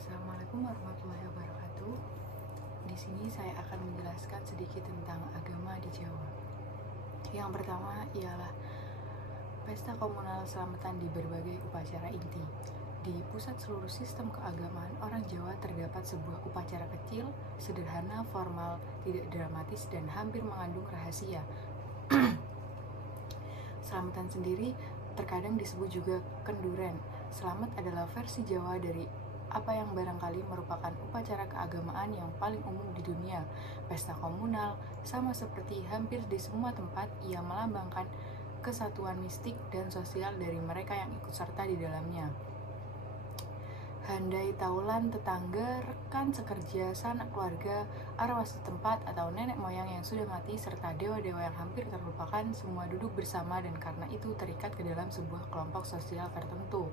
Assalamualaikum warahmatullahi wabarakatuh. Di sini saya akan menjelaskan sedikit tentang agama di Jawa. Yang pertama ialah pesta komunal selamatan di berbagai upacara inti. Di pusat seluruh sistem keagamaan orang Jawa terdapat sebuah upacara kecil, sederhana, formal, tidak dramatis, dan hampir mengandung rahasia. Selamatan sendiri terkadang disebut juga kenduren. Selamat adalah versi Jawa dari apa yang barangkali merupakan upacara keagamaan yang paling umum di dunia. Pesta komunal, sama seperti hampir di semua tempat, ia melambangkan kesatuan mistik dan sosial dari mereka yang ikut serta di dalamnya. Handai taulan tetangga, rekan sekerja, sanak keluarga, arwah setempat atau nenek moyang yang sudah mati, serta dewa-dewa yang hampir terlupakan, semua duduk bersama dan karena itu terikat ke dalam sebuah kelompok sosial tertentu.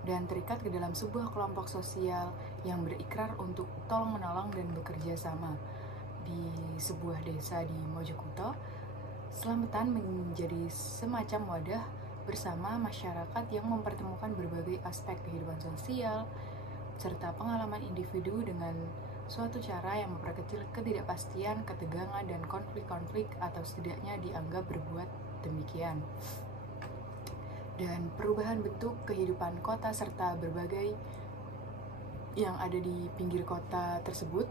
Dan terikat ke dalam sebuah kelompok sosial yang berikrar untuk tolong-menolong dan bekerja sama. Di sebuah desa di Mojokerto, selamatan menjadi semacam wadah bersama masyarakat yang mempertemukan berbagai aspek kehidupan sosial serta pengalaman individu dengan suatu cara yang memperkecil ketidakpastian, ketegangan, dan konflik-konflik atau setidaknya dianggap berbuat demikian. Dan perubahan bentuk kehidupan kota serta berbagai yang ada di pinggir kota tersebut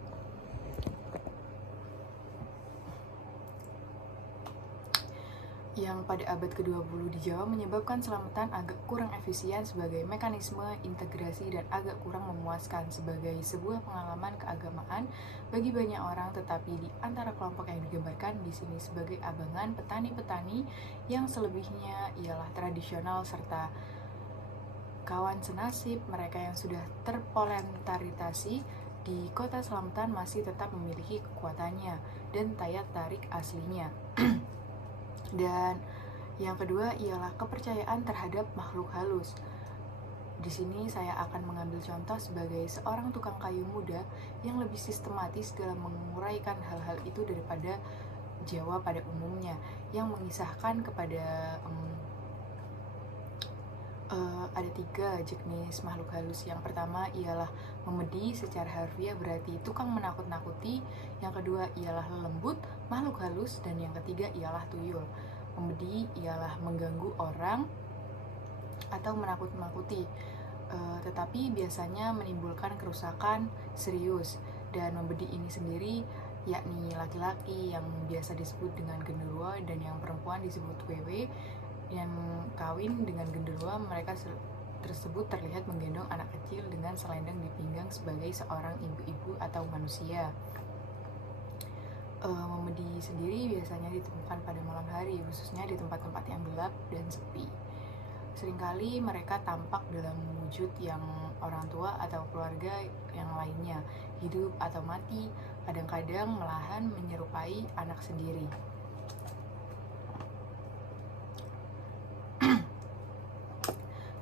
yang pada abad ke-20 di Jawa menyebabkan selamatan agak kurang efisien sebagai mekanisme integrasi dan agak kurang memuaskan sebagai sebuah pengalaman keagamaan bagi banyak orang, tetapi di antara kelompok yang digambarkan di sini sebagai abangan petani-petani yang selebihnya ialah tradisional serta kawan senasib, mereka yang sudah terpolentarisasi di kota selamatan masih tetap memiliki kekuatannya dan daya tarik aslinya. Dan yang kedua ialah kepercayaan terhadap makhluk halus. Di sini saya akan mengambil contoh sebagai seorang tukang kayu muda yang lebih sistematis dalam menguraikan hal-hal itu daripada Jawa pada umumnya, yang mengisahkan kepada ada 3 jenis makhluk halus. Yang pertama ialah memedi, secara harfiah berarti tukang menakut-nakuti. Yang kedua ialah lembut, makhluk halus. Dan yang ketiga ialah tuyul. Memedi ialah mengganggu orang atau menakut-nakuti, tetapi biasanya menimbulkan kerusakan serius. Dan membedi ini sendiri yakni laki-laki yang biasa disebut dengan genderuwo dan yang perempuan disebut wewe. Yang kawin dengan genderuwo, mereka tersebut terlihat menggendong anak kecil dengan selendang di pinggang sebagai seorang ibu-ibu atau manusia. Memedi sendiri biasanya ditemukan pada malam hari, khususnya di tempat-tempat yang gelap dan sepi. Seringkali mereka tampak dalam wujud yang orang tua atau keluarga yang lainnya, hidup atau mati, kadang-kadang malahan menyerupai anak sendiri.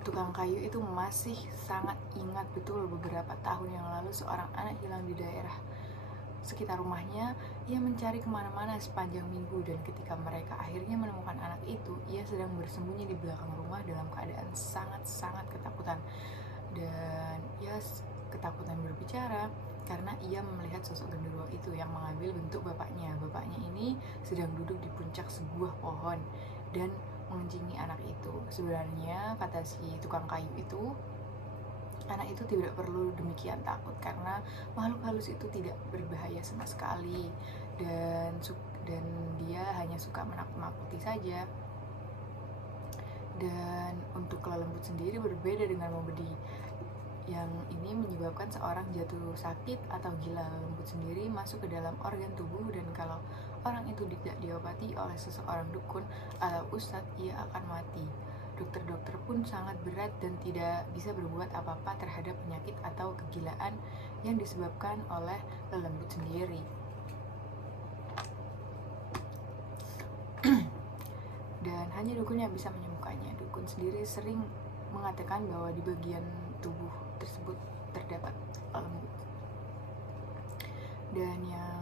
Tukang kayu itu masih sangat ingat betul beberapa tahun yang lalu seorang anak hilang di daerah sekitar rumahnya. Ia mencari kemana-mana sepanjang minggu dan ketika mereka akhirnya menemukan anak itu, ia sedang bersembunyi di belakang rumah dalam keadaan sangat-sangat ketakutan. Dan ia ketakutan berbicara karena ia melihat sosok genderuwo itu yang mengambil bentuk bapaknya. Bapaknya ini sedang duduk di puncak sebuah pohon dan mengunjungi anak itu. Sebenarnya kata si tukang kayu itu, anak itu tidak perlu demikian takut karena makhluk halus itu tidak berbahaya sama sekali dan dia hanya suka menakut-nakuti saja. Dan untuk kelelembut sendiri berbeda dengan membedi. Yang ini menyebabkan seorang jatuh sakit atau gila. Lembut sendiri masuk ke dalam organ tubuh dan kalau orang itu tidak diobati oleh seseorang dukun atau ustadz, ia akan mati. Dokter-dokter pun sangat berat dan tidak bisa berbuat apa-apa terhadap penyakit atau kegilaan yang disebabkan oleh lelembut sendiri. Dan hanya dukun yang bisa menyembuhkannya. Dukun sendiri sering mengatakan bahwa di bagian tubuh tersebut terdapat lembut. Dan yang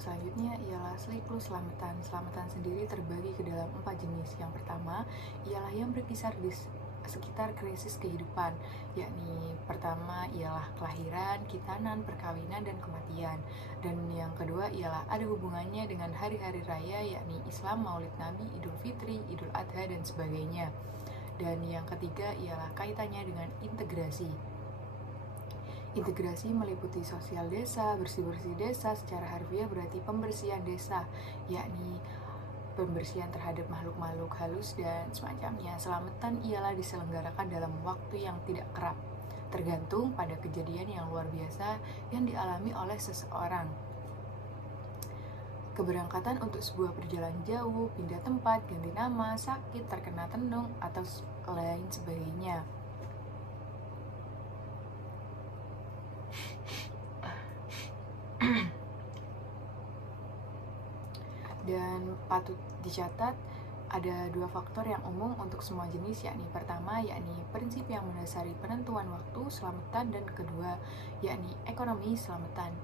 selanjutnya ialah siklus selamatan. Selamatan sendiri terbagi ke dalam 4 jenis. Yang pertama ialah yang berkisar di sekitar krisis kehidupan, yakni pertama ialah kelahiran, khitanan, perkawinan, dan kematian. Dan yang kedua ialah ada hubungannya dengan hari-hari raya, yakni Islam, Maulid Nabi, Idul Fitri, Idul Adha, dan sebagainya. Dan yang ketiga ialah kaitannya dengan integrasi. Integrasi meliputi sosial desa, bersih-bersih desa secara harfiah berarti pembersihan desa, yakni pembersihan terhadap makhluk-makhluk halus dan semacamnya. Selamatan ialah diselenggarakan dalam waktu yang tidak kerap, tergantung pada kejadian yang luar biasa yang dialami oleh seseorang. Keberangkatan untuk sebuah perjalanan jauh, pindah tempat, ganti nama, sakit, terkena tenung, atau lain sebagainya. Dan patut dicatat ada dua faktor yang umum untuk semua jenis, yakni pertama yakni prinsip yang mendasari penentuan waktu selamatan, dan kedua yakni ekonomi selamatan.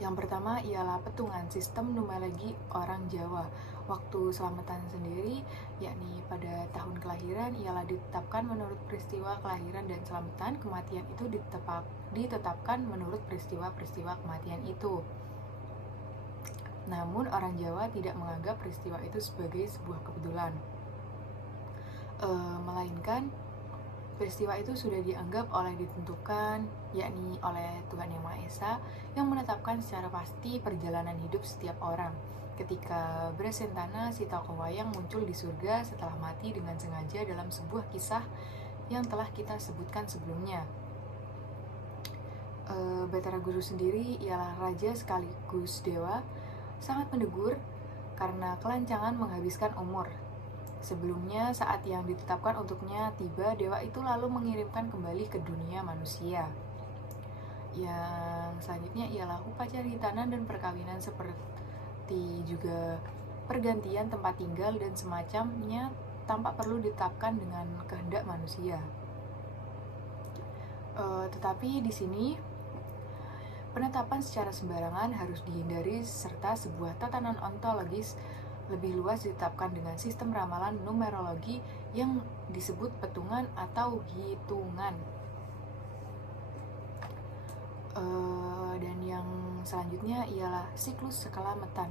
Yang pertama ialah petungan sistem numerologi orang Jawa. Waktu selamatan sendiri yakni pada tahun kelahiran ialah ditetapkan menurut peristiwa kelahiran, dan selamatan kematian itu ditetapkan menurut peristiwa-peristiwa kematian itu. Namun orang Jawa tidak menganggap peristiwa itu sebagai sebuah kebetulan, melainkan peristiwa itu sudah dianggap oleh ditentukan, yakni oleh Tuhan Yang Maha Esa yang menetapkan secara pasti perjalanan hidup setiap orang. Ketika Brasentana, si tokoh wayang, muncul di surga setelah mati dengan sengaja dalam sebuah kisah yang telah kita sebutkan sebelumnya. Batara Guru sendiri ialah raja sekaligus dewa, sangat menegur karena kelancangan menghabiskan umur. Sebelumnya, saat yang ditetapkan untuknya tiba, dewa itu lalu mengirimkan kembali ke dunia manusia. Yang selanjutnya ialah upacara hitanan dan perkawinan, seperti juga pergantian tempat tinggal dan semacamnya, tanpa perlu ditetapkan dengan kehendak manusia. Tetapi di sini penetapan secara sembarangan harus dihindari, serta sebuah tatanan ontologis lebih luas ditetapkan dengan sistem ramalan numerologi yang disebut petungan atau hitungan. Dan yang selanjutnya ialah siklus keselamatan.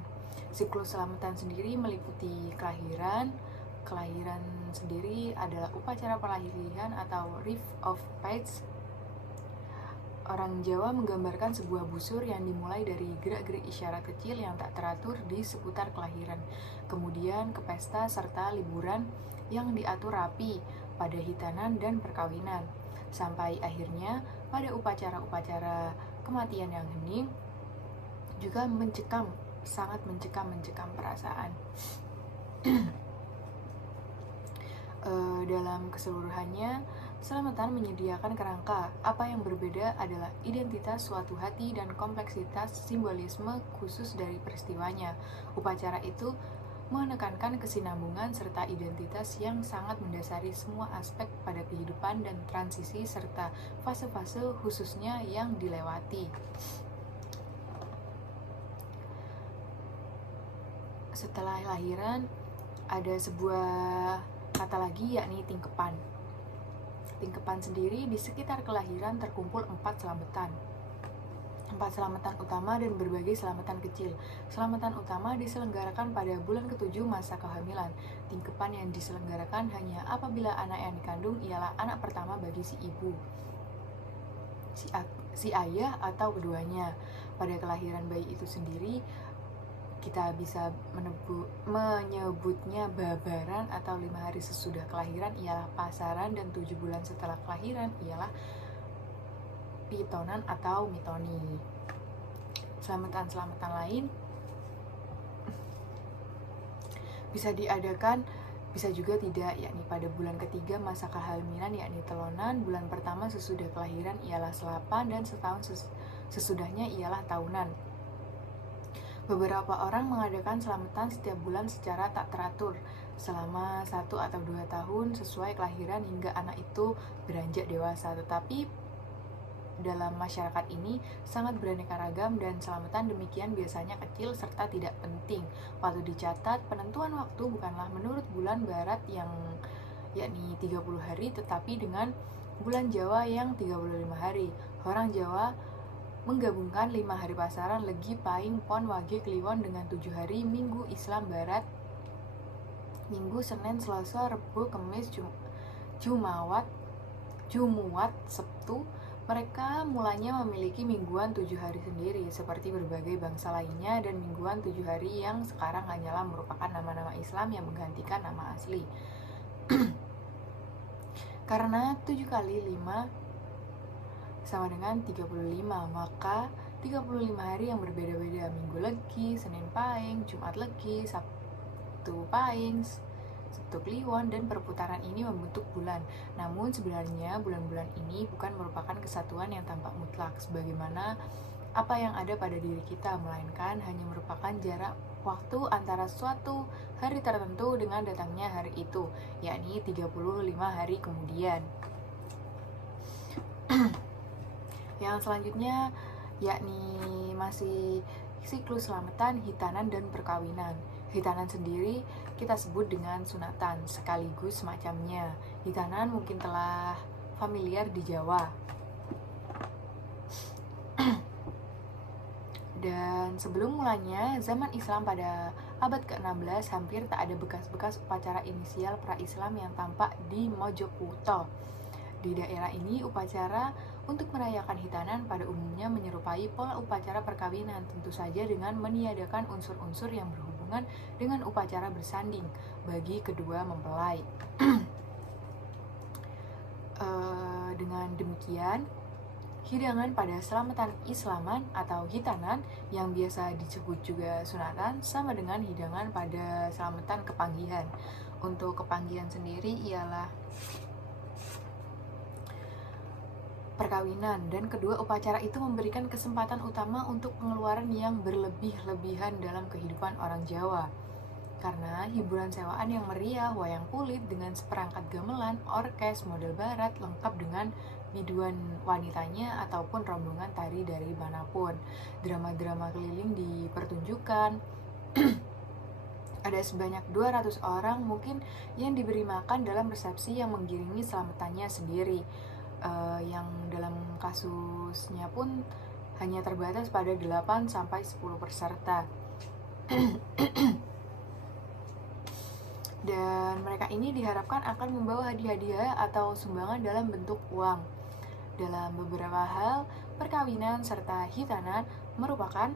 Siklus keselamatan sendiri meliputi kelahiran. Kelahiran sendiri adalah upacara perlahiran atau Rite of Passage. Orang Jawa menggambarkan sebuah busur yang dimulai dari gerak-gerik isyarat kecil yang tak teratur di seputar kelahiran, kemudian ke pesta serta liburan yang diatur rapi pada hitanan dan perkawinan, sampai akhirnya pada upacara-upacara kematian yang hening, juga sangat mencekam perasaan. Dalam keseluruhannya, selamatan menyediakan kerangka. Apa yang berbeda adalah identitas suatu hati dan kompleksitas simbolisme khusus dari peristiwanya. Upacara itu menekankan kesinambungan serta identitas yang sangat mendasari semua aspek pada kehidupan dan transisi serta fase-fase khususnya yang dilewati. Setelah lahiran, ada sebuah kata lagi, yakni tingkepan. Tingkepan sendiri di sekitar kelahiran terkumpul 4 selamatan. 4 selamatan utama dan berbagai selamatan kecil. Selamatan utama diselenggarakan pada bulan ke-7 masa kehamilan. Tingkepan yang diselenggarakan hanya apabila anak yang dikandung ialah anak pertama bagi si ibu, si ayah, atau keduanya. Pada kelahiran bayi itu sendiri, kita bisa menyebutnya babaran, atau 5 hari sesudah kelahiran ialah pasaran, dan 7 bulan setelah kelahiran ialah pitonan atau mitoni. Selamatan-selamatan lain bisa diadakan, bisa juga tidak, yakni pada bulan ketiga masa kehamilan, yakni telonan. Bulan pertama sesudah kelahiran ialah selapan, dan setahun sesudahnya ialah tahunan. Beberapa orang mengadakan selamatan setiap bulan secara tak teratur selama 1 atau 2 tahun sesuai kelahiran hingga anak itu beranjak dewasa. Tetapi dalam masyarakat ini sangat beraneka ragam, dan selamatan demikian biasanya kecil serta tidak penting. Patut dicatat, penentuan waktu bukanlah menurut bulan barat yang yakni 30 hari, tetapi dengan bulan Jawa yang 35 hari. Orang Jawa menggabungkan 5 hari pasaran Legi, Pahing, Pon, Wage, Kliwon dengan 7 hari Minggu Islam Barat, Minggu, Senin, Selasa, Rebo, Kamis, Jumuat, Sabtu. Mereka mulanya memiliki mingguan 7 hari sendiri seperti berbagai bangsa lainnya, dan mingguan 7 hari yang sekarang hanyalah merupakan nama-nama Islam yang menggantikan nama asli. Karena 7 kali 5 sama dengan 35, maka 35 hari yang berbeda-beda: Minggu Legi, Senin Pahing, Jumat Legi, Sabtu Pahing, Sabtu Kliwon, dan perputaran ini membentuk bulan. Namun sebenarnya bulan-bulan ini bukan merupakan kesatuan yang tampak mutlak sebagaimana apa yang ada pada diri kita, melainkan hanya merupakan jarak waktu antara suatu hari tertentu dengan datangnya hari itu, yakni 35 hari kemudian. Yang selanjutnya yakni masih siklus selamatan, hitanan, dan perkawinan. Hitanan sendiri kita sebut dengan sunatan sekaligus semacamnya. Hitanan mungkin telah familiar di Jawa. Dan sebelum mulanya zaman Islam pada abad ke-16, hampir tak ada bekas-bekas upacara inisial pra-Islam yang tampak di Mojokerto. Di daerah ini, upacara untuk merayakan hitanan pada umumnya menyerupai pola upacara perkawinan, tentu saja dengan meniadakan unsur-unsur yang berhubungan dengan upacara bersanding bagi kedua mempelai. Dengan demikian, hidangan pada selamatan Islaman atau hitanan yang biasa disebut juga sunatan sama dengan hidangan pada selamatan kepanggihan. Untuk kepanggihan sendiri ialah perkawinan, dan kedua upacara itu memberikan kesempatan utama untuk pengeluaran yang berlebih-lebihan dalam kehidupan orang Jawa. Karena hiburan sewaan yang meriah, wayang kulit dengan seperangkat gamelan, orkes model barat lengkap dengan biduan wanitanya ataupun rombongan tari dari manapun. Drama-drama keliling dipertunjukkan. Ada sebanyak 200 orang mungkin yang diberi makan dalam resepsi yang mengiringi selamatannya sendiri. Yang dalam kasusnya pun hanya terbatas pada 8-10 peserta. Dan mereka ini diharapkan akan membawa hadiah-hadiah atau sumbangan dalam bentuk uang. Dalam beberapa hal, perkawinan serta hitanan merupakan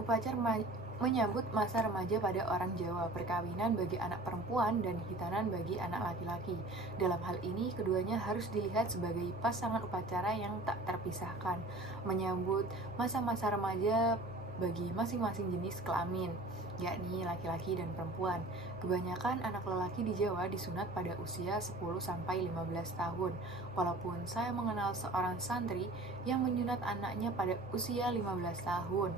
upacara menyambut masa remaja pada orang Jawa, perkawinan bagi anak perempuan dan hitanan bagi anak laki-laki. Dalam hal ini, keduanya harus dilihat sebagai pasangan upacara yang tak terpisahkan, menyambut masa-masa remaja bagi masing-masing jenis kelamin, yakni laki-laki dan perempuan. Kebanyakan anak lelaki di Jawa disunat pada usia 10-15 tahun, walaupun saya mengenal seorang santri yang menyunat anaknya pada usia 15 tahun.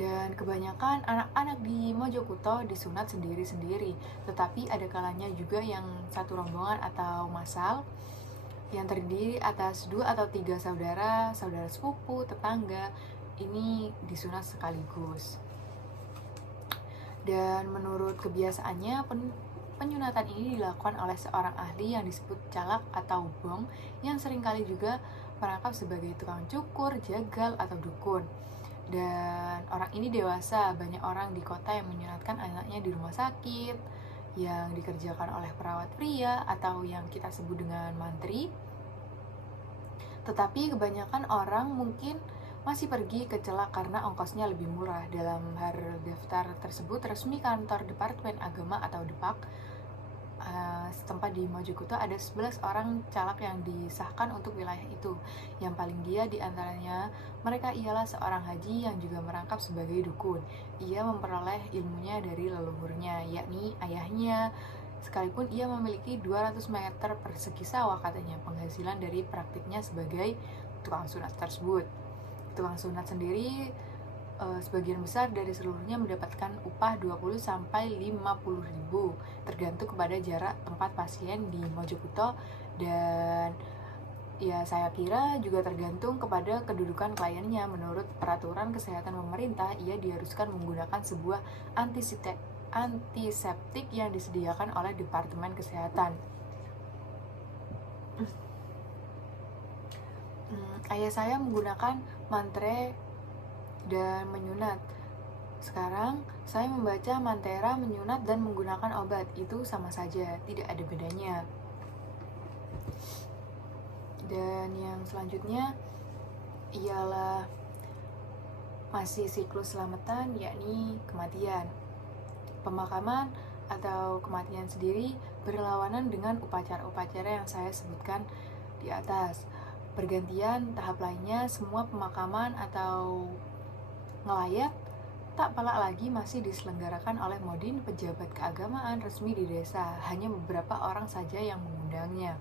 Dan kebanyakan anak-anak di Mojokerto disunat sendiri-sendiri, tetapi ada kalanya juga yang satu rombongan atau massal yang terdiri atas 2 atau 3 saudara sepupu, tetangga, ini disunat sekaligus. Dan menurut kebiasaannya, penyunatan ini dilakukan oleh seorang ahli yang disebut calak atau bong, yang seringkali juga merangkap sebagai tukang cukur, jagal, atau dukun. Dan orang ini dewasa. Banyak orang di kota yang menyunatkan anaknya di rumah sakit, yang dikerjakan oleh perawat pria atau yang kita sebut dengan mantri. Tetapi kebanyakan orang mungkin masih pergi ke celak karena ongkosnya lebih murah. Dalam daftar tersebut, resmi kantor Departemen Agama atau Depak setempat di Mojokerto ada 11 orang calak yang disahkan untuk wilayah itu. Yang paling dia diantaranya mereka ialah seorang haji yang juga merangkap sebagai dukun. Ia memperoleh ilmunya dari leluhurnya, yakni ayahnya. Sekalipun ia memiliki 200 meter persegi sawah, katanya penghasilan dari praktiknya sebagai tukang sunat tersebut. Tukang sunat sendiri sebagian besar dari seluruhnya mendapatkan upah 20-50 ribu, tergantung kepada jarak tempat pasien di Mojokerto dan Ya, saya kira juga tergantung kepada kedudukan kliennya. Menurut peraturan kesehatan pemerintah, ia diharuskan menggunakan sebuah antiseptik yang disediakan oleh Departemen Kesehatan. Ayah saya menggunakan mantre dan menyunat. Sekarang, saya membaca mantera, menyunat, dan menggunakan obat. Itu sama saja, tidak ada bedanya. Dan yang selanjutnya ialah masih siklus selamatan, yakni kematian. Pemakaman atau kematian sendiri berlawanan dengan upacara-upacara yang saya sebutkan di atas. Bergantian tahap lainnya, semua pemakaman atau ngelayat tak pelak lagi masih diselenggarakan oleh modin pejabat keagamaan resmi di desa. Hanya beberapa orang saja yang mengundangnya.